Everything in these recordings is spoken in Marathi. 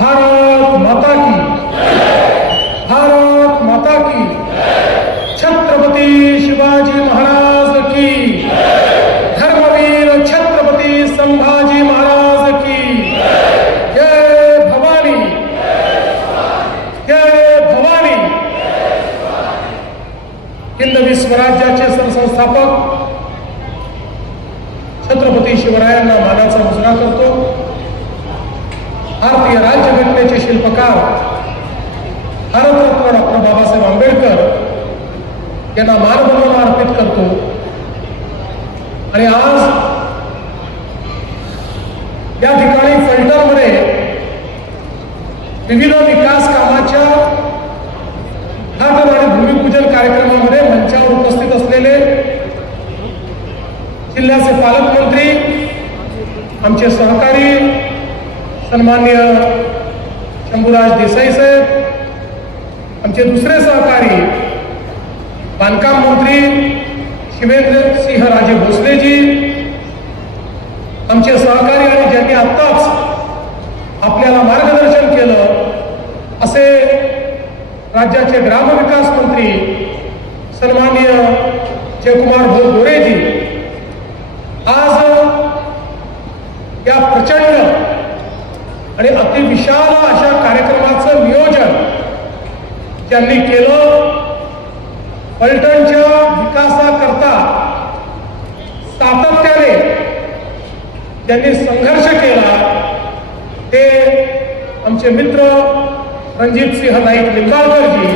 ভারত विविध विकास कामाच्या उद्घाटन आणि भूमिपूजन कार्यक्रमामध्ये मंचावर उपस्थित असलेले जिल्ह्याचे पालकमंत्री आमचे सहकारी सन्मान्य शंभूराज देसाई साहेब आमचे दुसरे सहकारी बांधकाम मंत्री शिवेंद्र सिंह राजे भोसलेजी आमचे सहकारी आणि ज्यांनी आत्ताच आपल्याला मार्गदर्शन असे राज्याचे ग्रामविकास मंत्री सन्माननीय जयकुमार भाऊ गोरेजी आज या प्रचंड आणि अतिविशाल अशा कार्यक्रमाचं नियोजन ज्यांनी केलं फलटणच्या विकासाकरता सातत्याने ज्यांनी संघर्ष केला ते आमचे मित्र रणजित सिंह नाईक निंबाळकरजी.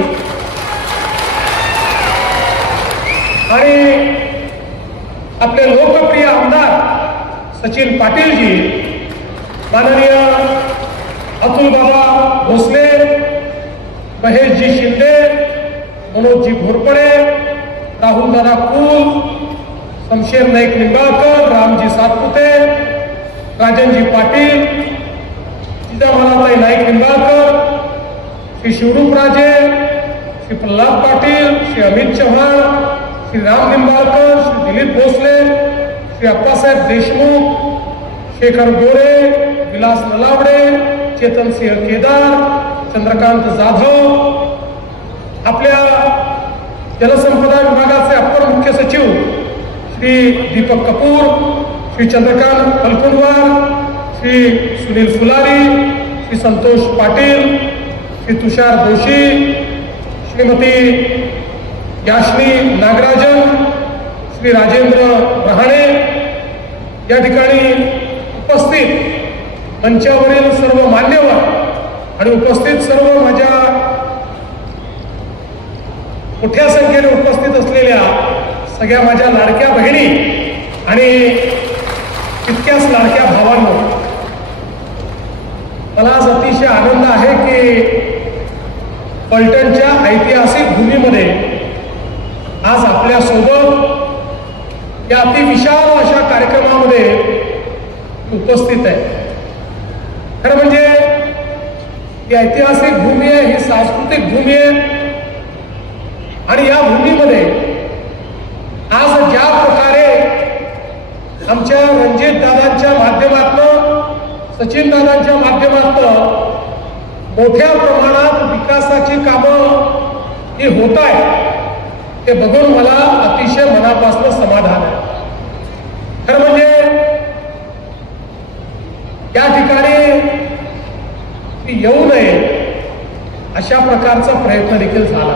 आणि आपले लोकप्रिय आमदार सचिन पाटीलजी. माननीय अतुल बाबा भोसले महेशजी शिंदे मनोजजी घोरपडे राहुल दादा कुल शमशेर नाईक निंबाळकर रामजी सातपुते राजनजी पाटील जिजामालाताई नाईक निंबाळकर श्री शिवरूप राजे श्री प्रल्हाद पाटील श्री अमित चव्हाण श्री राम निंबाळकर श्री दिलीप भोसले श्री अप्पासाहेब देशमुख शेखर गोरे विलास नलावडे चेतन सिंह केदार चंद्रकांत जाधव आपल्या जलसंपदा विभागाचे अप्पर मुख्य सचिव श्री दीपक कपूर श्री चंद्रकांत कलकुंडवार श्री सुनील फुलारी श्री संतोष पाटील श्री तुषार जोशी श्रीमती याश्नी नागराजन श्री राजेंद्र रहाणे या ठिकाणी उपस्थित मंचावरील सर्व मान्यवर आणि उपस्थित सर्व माझ्या मोठ्या संख्येने उपस्थित असलेल्या सगळ्या माझ्या लाडक्या बहिणी आणि तितक्याच लाडक्या भावांनो मला आज अतिशय आनंद आहे की पलटणच्या ऐतिहासिक भूमीमध्ये आज आपल्यासोबत या अतिविशाल अशा कार्यक्रमामध्ये उपस्थित आहे. खरं म्हणजे ही ऐतिहासिक भूमी आहे ही सांस्कृतिक भूमी आहे. आणि या भूमीमध्ये आज ज्या प्रकारे आमच्या रणजित दादांच्या माध्यमातून सचिन दादांच्या माध्यमातून मोठ्या प्रमाणात विकासाची कामं ही होत आहे ते बघून मला अतिशय मनापासून समाधान आहे. खरं म्हणजे या ठिकाणी ती येऊ नये अशा प्रकारचा प्रयत्न देखील झाला.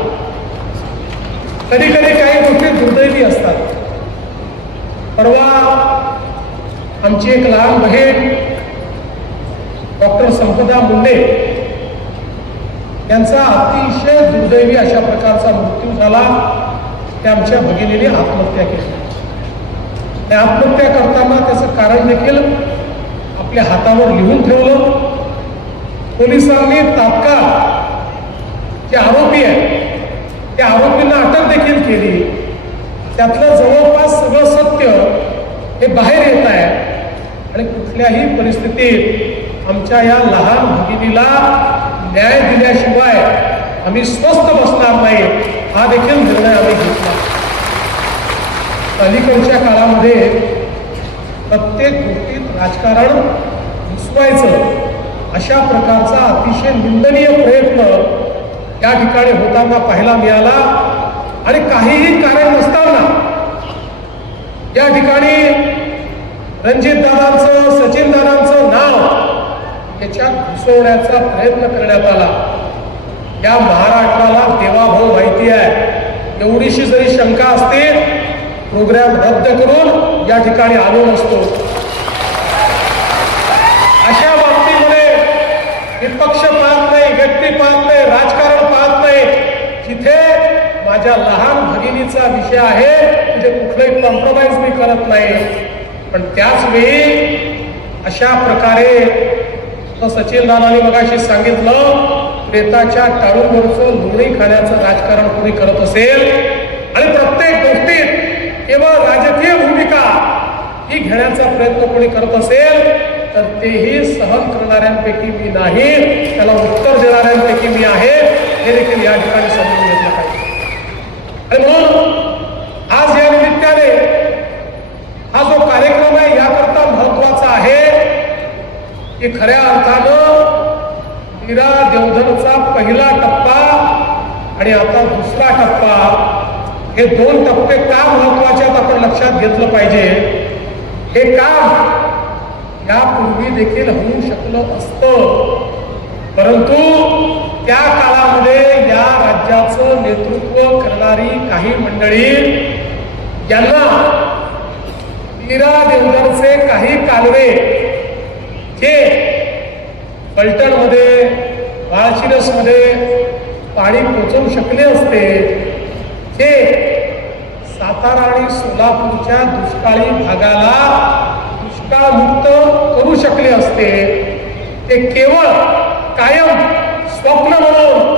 कधी कधी काही गोष्टी दुर्दैवी असतात. परवा आमची एक लहान बहीण डॉक्टर संपदा मुंडे त्यांचा अतिशय दुर्दैवी अशा प्रकारचा मृत्यू झाला त्यांच्या भगिनीने आत्महत्या केली. त्या आत्महत्या करताना त्याचं कारण देखील आपल्या हातावर लिहून ठेवलं. पोलिसांनी तात्काळ जे आरोपी आहे त्या आरोपींना अटक देखील केली. त्यातलं जवळपास सगळं सत्य हे बाहेर येत आहे. आणि कुठल्याही परिस्थितीत आमच्या या लहान भगिनीला न्याय दिल्याशिवाय आम्ही स्वस्थ बसणार नाही हा देखील निर्णय आम्ही घेतला. अलीकडच्या काळामध्ये प्रत्येक गोष्टीत राजकारण घुसवायचं अशा प्रकारचा अतिशय निंदनीय प्रयत्न त्या ठिकाणी होताना पाहायला मिळाला आणि काहीही कारण नसताना या ठिकाणी रणजित दादांचं सचिन दादांचं नाव त्याच्यात घुसवण्याचा प्रयत्न करण्यात आला. या महाराष्ट्राला देवाभाऊ माहिती आहे. एवढीशी जरी शंका असते प्रोग्राम रद्द करून या ठिकाणी आलो नसतो. अशा बाबतीमध्ये विपक्ष पाहत नाही व्यक्ती पाहत नाही राजकारण पाहत नाही. जिथे माझ्या लहान भगिनीचा विषय आहे तिथे कुठलंही कॉम्प्रोमाइज मी करत नाही. पण त्याच वेळी अशा प्रकारे सचिन दादानी मगाशी सांगितलं प्रेताच्या टाळूंवरचं लोणी खाण्याचं राजकारण कोणी करत असेल? आणि प्रत्येक गोष्टीत केवळ राजकीय भूमिका ही घेण्याचा प्रयत्न कोणी करत असेल तर तेही सहन करणाऱ्यांपैकी मी नाही. त्याला उत्तर देणाऱ्यांपैकी मी आहे. हे देखील या ठिकाणी समजून घेतलं पाहिजे. आणि म्हणून आज या निमित्ताने हा जो कार्यक्रम आहे याकरता महत्त्वाचा आहे की खऱ्या अर्थानं इरा देवधरचा पहिला टप्पा आणि आता दुसरा टप्पा हे दोन टप्पे का महत्त्वाचे आहेत आपण लक्षात घेतलं पाहिजे? हे काम यापूर्वी देखील होऊ शकलं असतं. परंतु त्या काळामध्ये या राज्याचं नेतृत्व करणारी काही मंडळी यांना इरा देवधरचे काही कालवे हे फलटणमध्ये बाळशिरसमध्ये पाणी पोचवू शकले असते. हे सातारा आणि सोलापूरच्या दुष्काळी भागाला दुष्काळमुक्त करू शकले असते. ते केवळ कायम स्वप्न म्हणून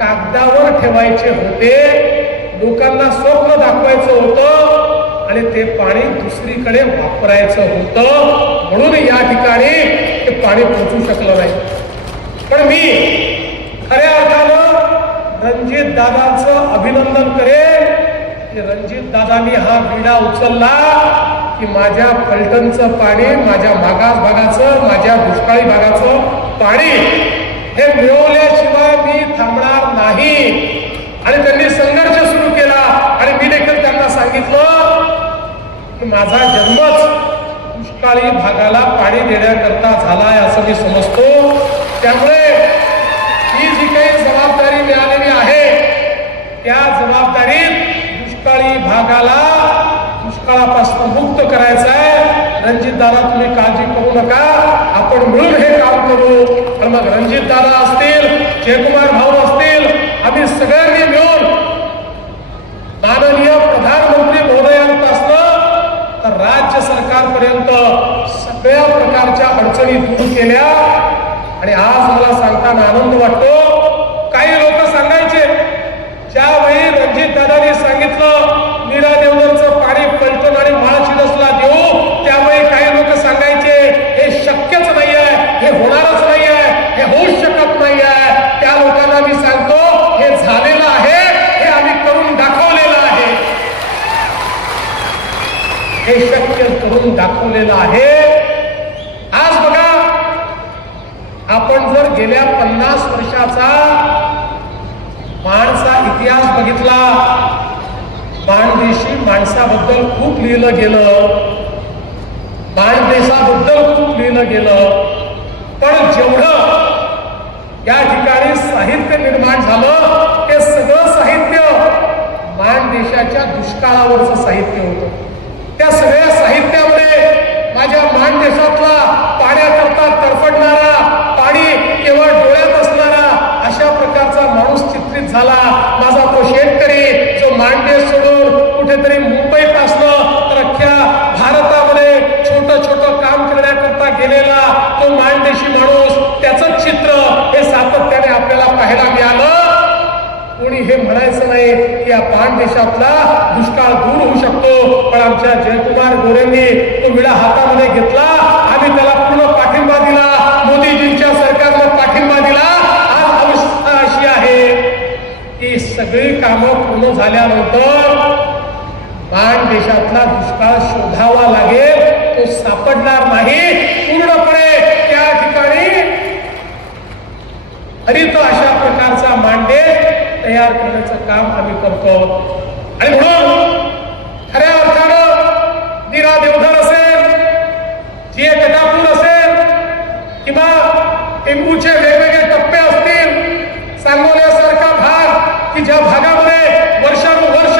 कागदावर ठेवायचे होते. लोकांना स्वप्न दाखवायचं होतं. आणि ते पाणी दुसरीकडे वापरायचं होतं. म्हणून या ठिकाणी ते पाणी पोचू शकलं नाही. पण मी खऱ्या अर्थानं रणजित दादांचं अभिनंदन करेन की रणजित दादांनी हा विडा उचलला की माझ्या फलटणचं पाणी माझ्या मागास भागाचं माझ्या दुष्काळी भागाचं पाणी हे मिळवल्याशिवाय मी थांबणार नाही. आणि त्यांनी संघर्ष सुरू केला आणि मी देखील त्यांना सांगितलं की माझा जन्मच दुष्काळी भागाला पाणी देण्याकरता झालाय असं मी समजतो. त्यामुळे ही जी काही जबाबदारी मिळालेली आहे त्या जबाबदारीत दुष्काळी भागाला दुष्काळापासून मुक्त करायचं आहे रणजितदादा तुम्ही काळजी करू नका. आपण मिळून हे काम करू. पण मग रणजितदादा असतील जयकुमार भाऊ असतील आम्ही सगळ्यांनी मिळून माननीय प्रधानमंत्री महोदयांपासनं तर राज्य आतापर्यंत सगळ्या प्रकारच्या अडचणी दूर केल्या. आणि आज मला सांगताना आनंद वाटतो काही लोक सांगायचे ज्यावेळी रणजित दादांनी सांगितलं मीरा देवधरचं पाणी पलटण आणि माळशिरसला देऊ त्यावेळी काही लोक सांगायचे हे शक्यच नाही आहे हे होणारच नाही आहे हे होऊच शकत नाही आहे त्या लोकांना मी सांगतो हे झालेलं आहे हे आम्ही करून दाखवलेलं आहे हे शक्य करून दाखवलेलं आहे. आज बघा आपण जर गेल्या पन्नास वर्षाचा माणसा इतिहास बघितला माणदेशी माणसाबद्दल खूप लिहिलं गेलं माणदेशाबद्दल खूप लिहिलं गेलं पण जेवढं या ठिकाणी साहित्य निर्माण झालं ते सगळं साहित्य माणदेशाच्या दुष्काळावरचं साहित्य होतं. त्या सगळ्या साहित्या माझ्या माणदेशातला पाण्याकरता तरफडणारा पाणी केवळ डोळ्यात असणारा अशा प्रकारचा माणूस चित्रित झाला. माझा तो शेतकरी जो मांडदेश सोडून कुठेतरी मुंबईपासनं तर अख्ख्या भारतामध्ये छोटं छोटं काम करण्याकरता गेलेला तो मांडदेशी माणूस त्याचं चित्र हे सातत्याने आपल्याला पाहायला मिळालं. कोणी हे म्हणायचं नाही की या पान देशातला दुष्काळ दूर होऊ शकतो पण आमच्या जयकुमार गोरेंनी तो विडा हातामध्ये घेतला आम्ही त्याला पूर्ण पाठिंबा दिला मोदीजींच्या सरकारनं पाठिंबा दिला आज अवस्था अशी आहे की सगळी कामं पूर्ण झाल्यानंतर पान देशातला दुष्काळ शोधावा लागेल तो सापडणार नाही. पूर्णपणे त्या ठिकाणी हरित अशा प्रकारचा मांडे तयार करण्याचं काम आम्ही करतो. आणि म्हणून खऱ्या अर्थानं नीरा देवधर असेल जे गटापूर असेल किंवा टेंबूचे वेगवेगळे टप्पे असतील सांगोल्यासारखा भाग की ज्या भागात वर्षानुवर्ष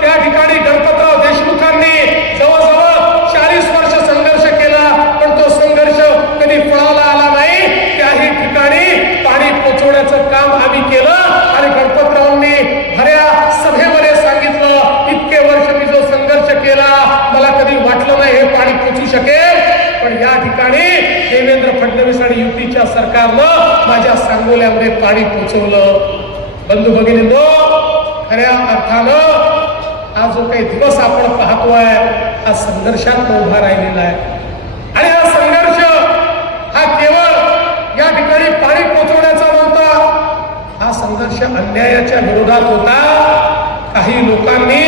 त्या ठिकाणी गणपतराव देशमुखांनी जवळजवळ चाळीस वर्ष संघर्ष केला पण तो संघर्ष कधी फळाला आला नाही त्याही ठिकाणी पाणी पोचवण्याचं काम आम्ही केलं आणि गणपतरावांनी खऱ्या सभेमध्ये सांगितलं इतके वर्ष मी जो संघर्ष केला मला कधी वाटलं नाही हे पाणी पोचू शकेल पण या ठिकाणी देवेंद्र फडणवीस आणि युतीच्या सरकारनं माझ्या सांगोल्यामध्ये पाणी पोचवलं बंधू भगिनींनो खऱ्या अर्थानं हा जो काही दिवस आपण पाहतोय हा संघर्षात उभा राहिलेला आहे आणि हा संघर्ष हा केवळ या ठिकाणी पाणी पोचवण्याचा नव्हता हा संघर्ष अन्यायाच्या विरोधात होता. काही लोकांनी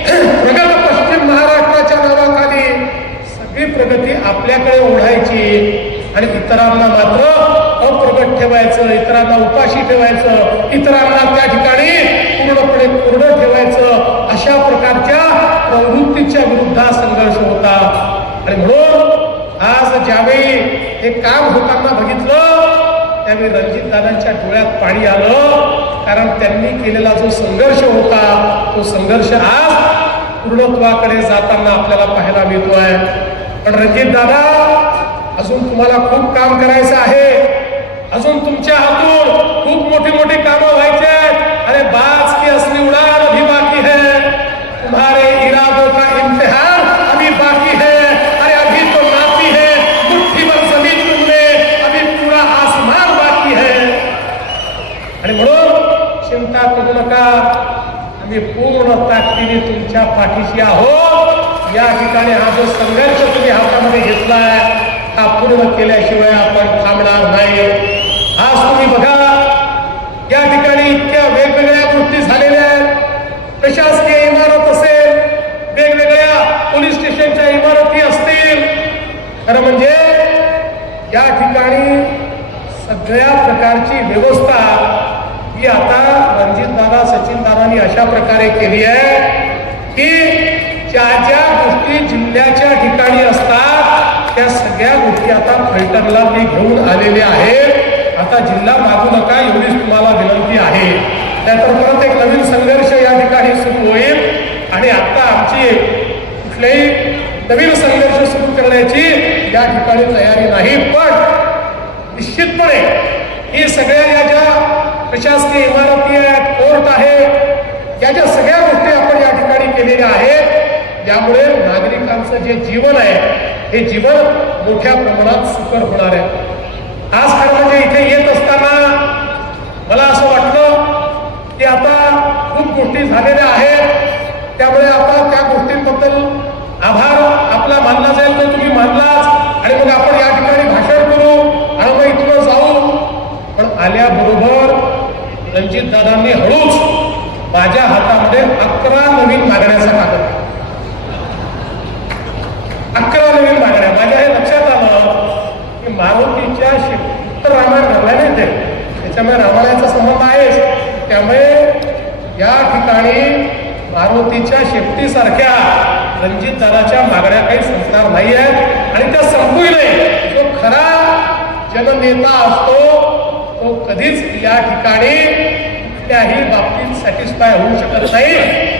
प्रगत पश्चिम महाराष्ट्राच्या नावाखाली सगळी प्रगती आपल्याकडे ओढायची आणि इतरांना मात्र अप्रगट ठेवायचं इतरांना उपाशी ठेवायचं इतरांना त्या ठिकाणी पूर्णपणे पूर्ण ठेवायचं अशा प्रकारच्या प्रवृत्तीच्या विरुद्ध हा संघर्ष होता. आणि म्हणून आज ज्यावेळी हे काम होताना बघितलं त्यावेळी रणजित दादांच्या डोळ्यात पाणी आलं. कारण त्यांनी केलेला जो संघर्ष होता तो संघर्ष आज पूर्णत्वाकडे जाताना आपल्याला पाहायला मिळतोय. पण रणजित दादा अजून तुम्हाला खूप काम करायचं आहे अजून तुमच्या हातून खूप मोठी मोठी कामं व्हायचे आहेत अरे बाज की असली उड़ान अभी बाकी है तुम्हारे इरादों का इम्तिहान अभी बाकी है अरे अभी तो नापी है मुट्ठी भर जमीन तुमने अभी पूरा आसमान बाकी है आणि म्हणून चिंता करा नका आम्ही पूर्ण ताकदीने तुमच्या पाठीशी आहोत. या ठिकाणी हा जो संघर्ष तुम्ही हातामध्ये घेतलाय हा पूर्ण केल्याशिवाय आपण थांबणार नाही. आज तुम्ही बघा या ठिकाणी इतक्या वेगवेगळ्या गोष्टी झालेल्या आहेत. प्रशासकीय इमारत असेल वेगवेगळ्या पोलीस स्टेशनच्या इमारती असतील. खरं म्हणजे या ठिकाणी सगळ्या प्रकारची व्यवस्था ही आता रणजित दादा सचिन दादानी अशा प्रकारे केली आहे की ज्या ज्या गोष्टी जिल्ह्याच्या ठिकाणी असतात त्या सगळ्या गोष्टी आता फिल्टरला मी घेऊन आलेले आहेत. आता जिल्हा मागू नका एवढीच तुम्हाला विनंती आहे. त्यानंतर परत एक नवीन संघर्ष या ठिकाणी सुरू होईल. आणि आता आमची कुठलेही नवीन संघर्ष सुरू करण्याची या ठिकाणी तयारी नाही. पण निश्चितपणे ही सगळ्या या ज्या प्रशासकीय इमारती आहेत कोर्ट आहे. या ज्या सगळ्या गोष्टी आपण या ठिकाणी केलेल्या आहेत. त्यामुळे नागरिकांचं जे जीवन आहे हे जीवन मोठ्या प्रमाणात सुकर होणार आहे. आज खरं म्हणजे इथे येत असताना मला असं वाटलं की आता खूप गोष्टी झालेल्या आहेत. त्यामुळे आता त्या गोष्टींबद्दल आभार आपला मानला जाईल तर तुम्ही मानलाच. आणि मग आपण या ठिकाणी भाषण करू आणि मग इथून जाऊ पण आल्याबरोबर दादा दादांनी हळूच माझ्या हातामध्ये अकरा नवीन मागण्याचा कागद अकरा नवीन मागण्या. माझ्या हे लक्षात आलं की मारुतीच्या शिफ्ट रामायण घडला नाही ते त्याच्यामुळे रामायणाचा संबंध आहेच. त्यामुळे या ठिकाणी मारुतीच्या शेपटीसारख्या रणजित दादाच्या मागण्या काही संस्कार नाही आहेत आणि त्या संपूही नाही. जो खरा जननेता असतो तो कधीच या ठिकाणी कुठल्याही बाबतीत सॅटिस्फाय होऊ शकत नाही.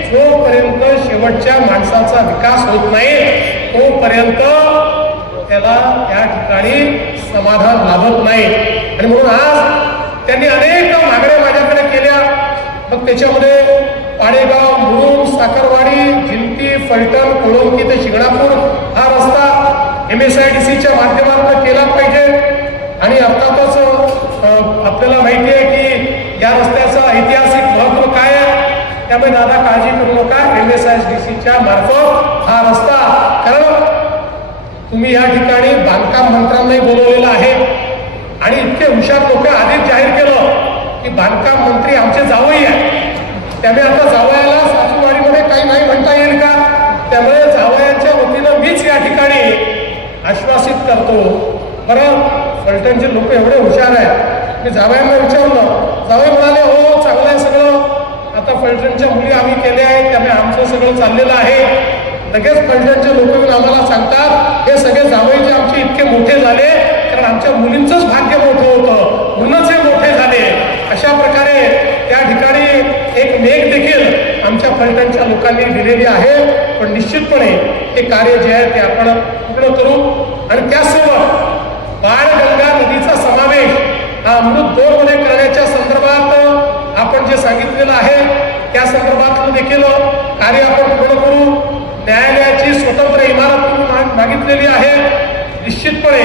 जोपर्यंत शेवटच्या माणसाचा विकास होत नाही तोपर्यंत त्याला त्या ठिकाणी समाधान लाभत नाही. आणि म्हणून आज त्यांनी अनेक मागण्या माझ्याकडे केल्या. मग त्याच्यामध्ये पाडेगाव मुरुम साखरवाडी जिंती फलटण कोळंबी ते शिंगणापूर हा रस्ता एम एस आय डी सीच्या माध्यमातून केला पाहिजे. आणि अर्थातच अं, आपल्याला माहिती आहे की या रस्त्याचं ऐतिहासिक महत्त्व काय आहे त्यामुळे दादा काळजी करू नका. एम एस आय डी सीच्या मार्फत हा रस्ता कारण तुम्ही या ठिकाणी बांधकाम मंत्र्यांनाही बोलवलेलं आहे. आणि इतके हुशार लोक आधीच जाहीर केलं की बांधकाम मंत्री आमचे जावई आहे त्यामुळे आता जावयाला सासूवाडीमध्ये काही नाही म्हणता येईल का? त्यामुळे जावयाच्या वतीनं मीच या ठिकाणी आश्वासित करतो. बरं फलटणचे लोक एवढे हुशार आहेत. मी जावयांना विचारलं. जावई म्हणाले हो चांगलंय सगळं. आता फलटणच्या मुली आम्ही केल्या आहेत त्यामुळे आमचं सगळं चाललेलं आहे. लगेच फलटणचे लोक येऊन आम्हाला सांगतात हे सगळे जावईचे आमचे इतके मोठे झाले कारण आमच्या मुलींचंच भाग्य मोठं होतं. म्हणूनच हे मोठे झाले. अशा प्रकारे त्या ठिकाणी एक मेघ देखील आमच्या फलटणच्या लोकांनी दिलेली आहे. पण निश्चितपणे हे कार्य जे आहे ते आपण पूर्ण करू. आणि त्यासोबत बाळगंगा नदीचा समावेश हा अमृत दोन मध्ये करण्याच्या संदर्भात आपण जे सांगितलेलं आहे त्या संदर्भातलं देखील कार्य आपण पूर्ण करू. न्यायालयाची स्वतंत्र इमारत मागितलेली आहे. निश्चितपणे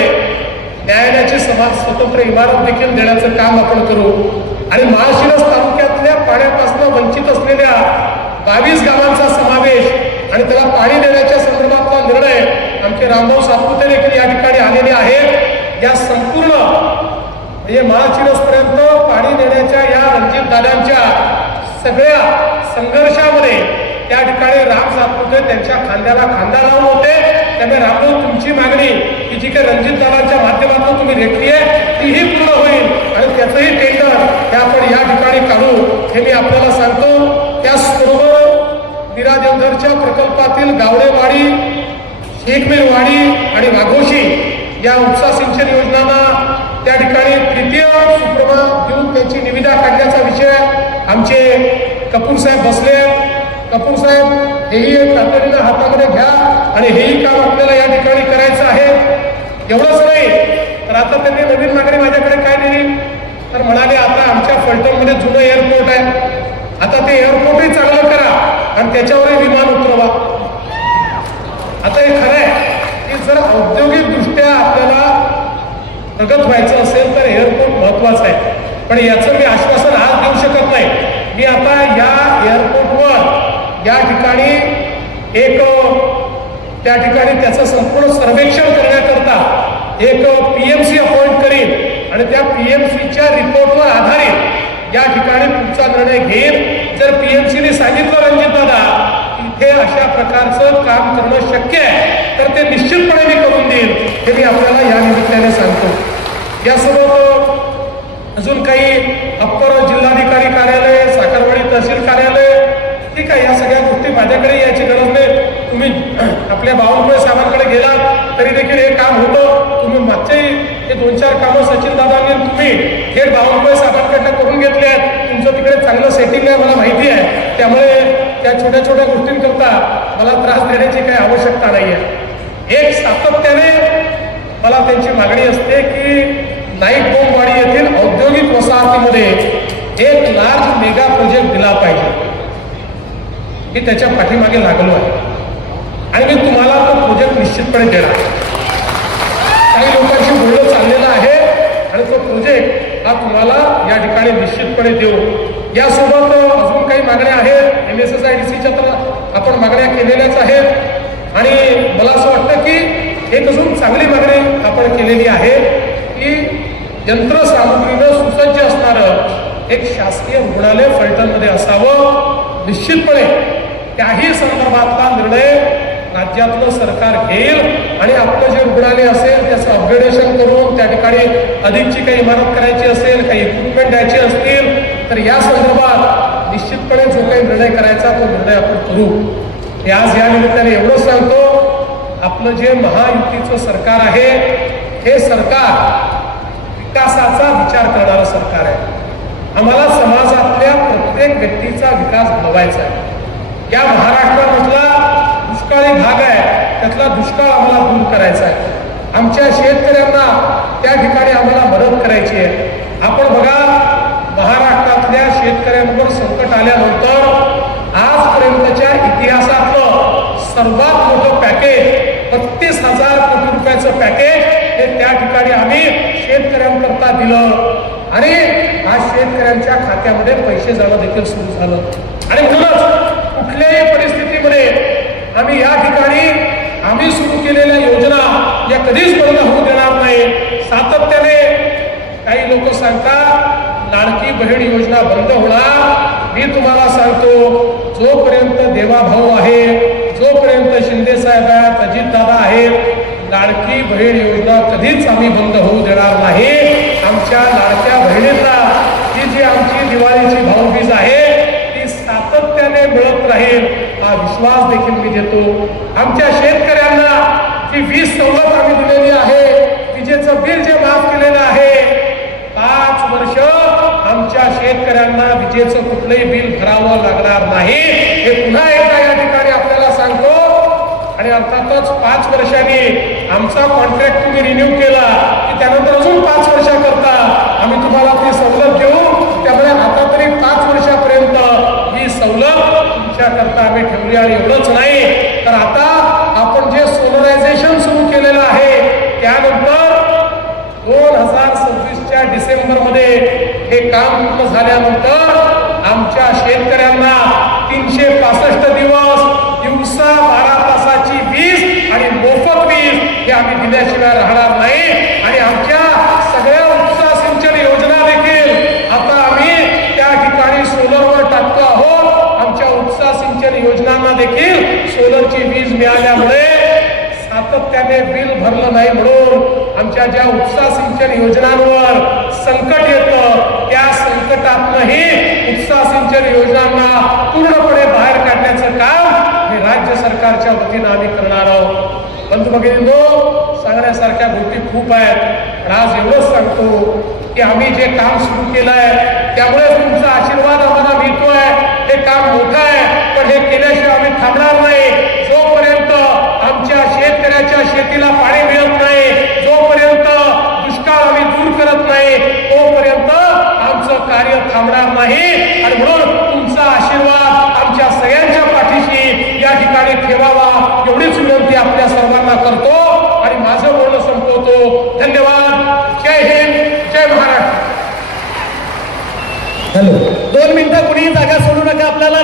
न्यायालयाची सभा स्वतंत्र इमारत देखील देण्याचं काम आपण करू. आणि महाशिरस तालुक्यातल्या पाण्यापासून वंचित असलेल्या बावीस गावांचा समावेश आणि त्याला पाणी देण्याच्या संदर्भातला निर्णय आमचे रामभाऊ सातपुते देखील या ठिकाणी आलेले आहेत या संपूर्ण म्हणजे पर्यंत पाणी देण्याच्या या रणजित दादांच्या सगळ्या संघर्षामध्ये काळी राम सातपुते त्यांच्या खांद्याला खांदा लावून होते. त्यामुळे रामभाऊ तुमची मागणी की जी काही रणजित दादांच्या माध्यमातून तुम्ही घेतली आहे तीही पूर्ण होईल. आणि त्याचंही टेंडर हे आपण या ठिकाणी काढू हे मी आपल्याला सांगतो. त्याचबरोबर मीरा देवधरच्या प्रकल्पातील गावडेवाडी शेखमेरवाडी आणि वाघोशी या उपसा सिंचन योजनांना त्या ठिकाणी तृतीय सुप्रमा देऊन त्यांची निविदा काढण्याचा विषय आमचे कपूर साहेब बसले. कपूर साहेब हेही एक तातडीनं हातामध्ये घ्या आणि हेही काम आपल्याला या ठिकाणी करायचं आहे. एवढंच नाही तर आता त्यांनी नवीन मागणी माझ्याकडे काय दिली? तर म्हणाले आता आमच्या फलटणमध्ये जुनं एअरपोर्ट आहे. आता ते एअरपोर्टही चांगलं करा आणि त्याच्यावरही विमान उतरवा. आता हे खरं आहे की जर औद्योगिकदृष्ट्या आपल्याला प्रगत व्हायचं असेल तर एअरपोर्ट महत्वाचं आहे. पण याचं मी आश्वासन आज देऊ शकत नाही. मी आता या एअरपोर्ट या ठिकाणी एक त्या ठिकाणी त्याचं संपूर्ण सर्वेक्षण करण्याकरता एक पी एम सी अपॉइंट करील आणि त्या पी एम सीच्या रिपोर्टवर आधारित या ठिकाणी पुढचा निर्णय घेईल जर पी एम सीने सांगितलं रंजित दादा इथे अशा प्रकारचं काम करणं शक्य आहे तर ते निश्चितपणे मी करून देईन. हे मी आपल्याला या निमित्ताने सांगतो. यासोबत अजून काही अप्पर जिल्हाधिकारी कार्यालय साखरवाडी तहसील कार्यालय ठीक आहे या सगळ्या गोष्टी माझ्याकडे यायची गरज नाही. तुम्ही आपल्या बावनकुळे साहेबांकडे गेला तरी देखील हे काम होतं. तुम्ही मागच्याही हे दोन चार कामं सचिन दादांनी तुम्ही थेट बावनकुळे साहेबांकडनं करून घेतले आहेत. तुमचं तिकडे चांगलं सेटिंग आहे मला माहिती आहे. त्यामुळे त्या छोट्या छोट्या गोष्टींकरता मला त्रास देण्याची काही आवश्यकता नाही आहे. एक सातत्याने मला त्यांची मागणी असते की नाईक बोंबवाडी येथील औद्योगिक वसाहतीमध्ये एक लार्ज मेगा प्रोजेक्ट दिला पाहिजे. मी त्याच्या पाठीमागे लागलो आहे. आणि मी तुम्हाला तो प्रोजेक्ट निश्चितपणे देणार काही लोकांशी बोलणं चाललेलं आहे आणि तो प्रोजेक्ट हा तुम्हाला या ठिकाणी निश्चितपणे देऊ. यासोबत अजून काही मागण्या आहेत. M S S I D सीच्या तर आपण मागण्या केलेल्याच आहेत. आणि मला असं वाटतं की एक अजून चांगली मागणी आपण केलेली आहे की यंत्रसामुग्रीनं सुसज्ज असणारं एक शासकीय रुग्णालय फलटणमध्ये असावं. निश्चितपणे त्याही संदर्भातला निर्णय राज्यातलं सरकार घेईल आणि आपलं जे रुग्णालय असेल त्याचं अपग्रेडेशन करून त्या ठिकाणी अधिकची काही इमारत करायची असेल काही इक्विपमेंट द्यायचे असतील तर या संदर्भात निश्चितपणे जो काही निर्णय करायचा तो निर्णय आपण करू. मी आज या निमित्ताने एवढंच सांगतो आपलं जे महायुतीचं सरकार आहे हे सरकार विकासाचा विचार करणारं सरकार आहे. आम्हाला समाजातल्या प्रत्येक व्यक्तीचा विकास घडवायचा आहे. या महाराष्ट्रामधला दुष्काळी भाग आहे त्यातला दुष्काळ आम्हाला दूर करायचा आहे. आमच्या शेतकऱ्यांना त्या ठिकाणी आम्हाला मदत करायची आहे. आपण बघा महाराष्ट्रातल्या शेतकऱ्यांवर संकट आल्यानंतर आजपर्यंतच्या इतिहासातलं सर्वात मोठं पॅकेज बत्तीस हजार कोटी रुपयाचं पॅकेज हे त्या ठिकाणी आम्ही शेतकऱ्यांकरता दिलं. आणि आज शेतकऱ्यांच्या खात्यामध्ये पैसे जाणं देखील सुरू झालं. आणि म्हणूनच कुठल्याही परिस्थितीमध्ये आम्ही या ठिकाणी आम्ही सुरू केलेल्या योजना या कधीच बंद होऊ देणार नाही. सातत्याने काही लोक सांगतात लाडकी बहीण योजना बंद होणार. मी तुम्हाला सांगतो जोपर्यंत देवाभाऊ आहे जोपर्यंत शिंदे साहेब आहेत अजितदादा आहेत लाडकी बहीण योजना कधीच आम्ही बंद होऊ देणार नाही. आमच्या लाडक्या बहिणींना ही जी आमची दिवाळीची राहील हा विश्वास देखील मी देतो. आमच्या शेतकऱ्यांना जी वीज सवलत आम्ही दिलेली आहे विजेचं बिल जे माफ केलेलं आहे पाच वर्ष आमच्या शेतकऱ्यांना विजेचं कुठलंही बिल भरावं लागणार नाही. हे पुन्हा एकदा या ठिकाणी आपल्याला सांगतो. आणि अर्थातच पाच वर्षांनी आमचा कॉन्ट्रॅक्ट तुम्ही रिन्यू केला की त्यानंतर अजून पाच वर्षाकरता आम्ही तुम्हाला ती सवलत देऊ त्यामुळे आता तरी पाच वर्षापर्यंत ही सवलत तुमच्याकरता आम्ही ठेवली आणि एवढंच नाही. तर आता आपण जे सोलरायझेशन सुरू केलेलं आहे त्यानंतर दोन हजार सव्वीसच्या डिसेंबरमध्ये हे काम पूर्ण झाल्यानंतर आमच्या शेतकऱ्यांना तीनशे पासष्ट दिवस दिवसा बारा तासाची वीज आणि मोफत वीज हे आम्ही दिल्याशिवाय राहणार नाही. आणि आमच्या सगळ्या उपसा सिंचन योजना देखील आता आम्ही त्या ठिकाणी सोलरवर टाकतो आहोत आमच्या उपसा सिंचन योजनांना देखील सोलरची वीज मिळाल्यामुळे सातत्याने बिल भरलं नाही म्हणून आमच्या ज्या उपसा सिंचन योजनांवर संकट येतं त्या संकटातनंही उपसा सिंचन योजनांना पूर्णपणे बाहेर काढण्याचं काम हे राज्य सरकारच्या वतीनं आम्ही करणार आहोत. बंधू भगिनींनो सांगण्यासारख्या गोष्टी खूप आहेत. पण आज एवढंच सांगतो की आम्ही जे काम सुरू केलं आहे त्यामुळे तुमचा आशीर्वाद आम्हाला मिळतोय. हे काम मोठं आहे. पण हे केल्याशिवाय आम्ही थांबणार नाही. जोपर्यंत आमच्या शेतकऱ्याच्या शेतीला पाणी मिळत नाही जोपर्यंत दुष्काळ आम्ही दूर करत नाही तोपर्यंत आमचं कार्य थांबणार नाही. आणि म्हणून तुमचा आशीर्वाद आमच्या सगळ्यांच्या पाठीशी या ठिकाणी ठेवावा एवढीच विनंती आपल्या सर्वांना करतो. आणि माझं बोलणं संपवतो. धन्यवाद. जय हिंद जय महाराष्ट्र. हॅलो. दोन मिनिटं कुणीही जागा सोडू नका आपल्याला